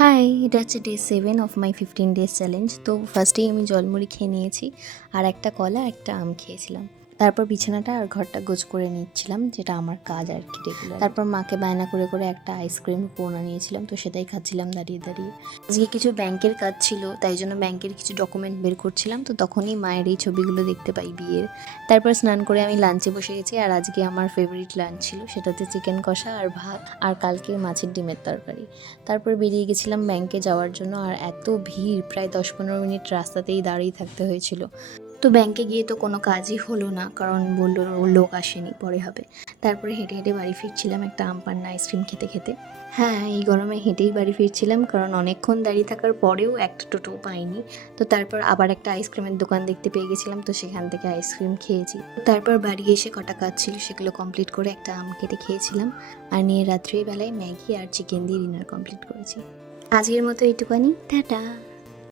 High, এটা হচ্ছে day 7 of my 15 days challenge. তো ফার্স্টেই আমি জলমুড়ি খেয়ে নিয়েছি, আর একটা কলা, একটা আম খেয়েছিলাম। তারপর বিছানাটা আর ঘরটা গোছ করে নিচ্ছিলাম, যেটা আমার কাজ আর কি রেগুলার। তারপর মাকে বায়না করে করে একটা আইসক্রিম কোন নিয়েছিলাম, তো সেটাই খাচ্ছিলাম দাঁড়িয়ে দাঁড়িয়ে। আজকে কিছু ব্যাংকের কাজ ছিল, তাই জন্য ব্যাংকের কিছু ডকুমেন্ট বের করছিলাম, তো তখনই মায়ের এই ছবিগুলো দেখতে পাই বিয়ের। তারপর স্নান করে আমি লাঞ্চে বসে গেছি, আর আজকে আমার ফেভারিট লাঞ্চ ছিল, সেটা হচ্ছে চিকেন কষা আর ভাত, আর কালকে মাছের ডিমের তরকারি। তারপর বেরিয়ে গেছিলাম ব্যাংকে যাওয়ার জন্য, আর এত ভিড়, প্রায় 10-15 মিনিট রাস্তাতেই দাঁড়িয়ে থাকতে হয়েছিল। তো ব্যাংকে গিয়ে তো কোনো কাজই হলো না, কারণ বললো লোক আসেনি, পরে হবে। তারপরে হেঁটে হেঁটে বাড়ি ফিরছিলাম একটা আম পান্না আইসক্রিম খেতে খেতে। হ্যাঁ, এই গরমে হেঁটেই বাড়ি ফিরছিলাম, কারণ অনেকক্ষণ দাঁড়িয়ে থাকার পরেও একটা টোটো পাইনি। তো তারপর আবার একটা আইসক্রিমের দোকান দেখতে পেয়ে গেছিলাম, তো সেখান থেকে আইসক্রিম খেয়েছি। তারপর বাড়ি এসে কটা কাজ ছিল, সেগুলো কমপ্লিট করে একটা আম কেটে খেয়েছিলাম, আর নিয়ে রাত্রিবেলায় ম্যাগি আর চিকেন দিয়ে ডিনার কমপ্লিট করেছি। আজকের মতো এইটুকানি, টাটা।